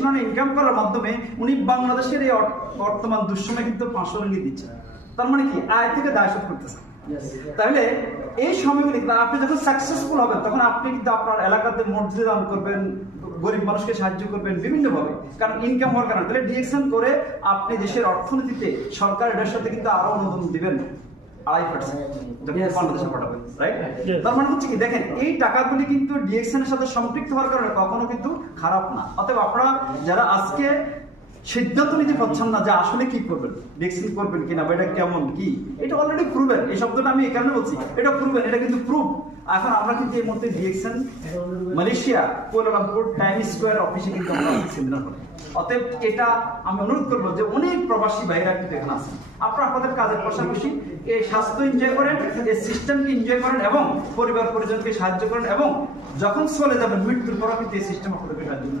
Additional income করার মাধ্যমে উনি বাংলাদেশের এই বর্তমান দুঃসময় কিন্তু 500 রিঙ্গিত দিচ্ছে। তার মানে কি আয় থেকে দায় শোধ করতেছে। তাহলে এই সময়গুলি আপনি যখন সাকসেসফুল হবেন তখন আপনি কিন্তু আপনার এলাকাতে মসজিদ দান করবেন, গরিব মানুষকে সাহায্য করবেন বিভিন্নভাবে, কারণ ইনকাম হওয়ার কারণে। তাহলে ডিএকশন করে আপনি দেশের অর্থনীতিতে সরকার এটার সাথে কিন্তু আরো অনুদান দিবেন 2.5% বাংলাদেশে পাঠাবেন, রাইট? তার মানে হচ্ছে কি দেখেন এই টাকাগুলি কিন্তু ডিএকশন এর সাথে সম্পৃক্ত হওয়ার কারণে কখনো কিন্তু খারাপ না। অতএব আপনারা যারা আজকে সিদ্ধান্ত নিতে পারছেন না যে আসলে কি করবেন, ডিএকশন করবেন কিনা বা এটা কেমন কি, এটা অলরেডি প্রুভেন। এই শব্দটা আমি এই কারণে বলছি, এটা প্রুভেন, এটা কিন্তু প্রুফ। এখন আমরা কিন্তু এই মুহূর্তে ডিএকশন মালয়েশিয়া কুয়ালালামপুর টাইমস স্কয়ার অফিসে কিন্তু আমরা সেমিনার করি। অতএব এটা আমি অনুরোধ করবো যে অনেক প্রবাসী ভাইরা কিন্তু এখানে আছেন, আপনারা আপনাদের কাজের পাশাপাশি এই স্বাস্থ্য এনজয় করেন, এই সিস্টেমকে এনজয় করেন এবং পরিবার পরিজনকে সাহায্য করেন, এবং যখন চলে যাবেন মৃত্যুর পরও কিন্তু এই সিস্টেম আপনাদেরকে সাহায্য করবে।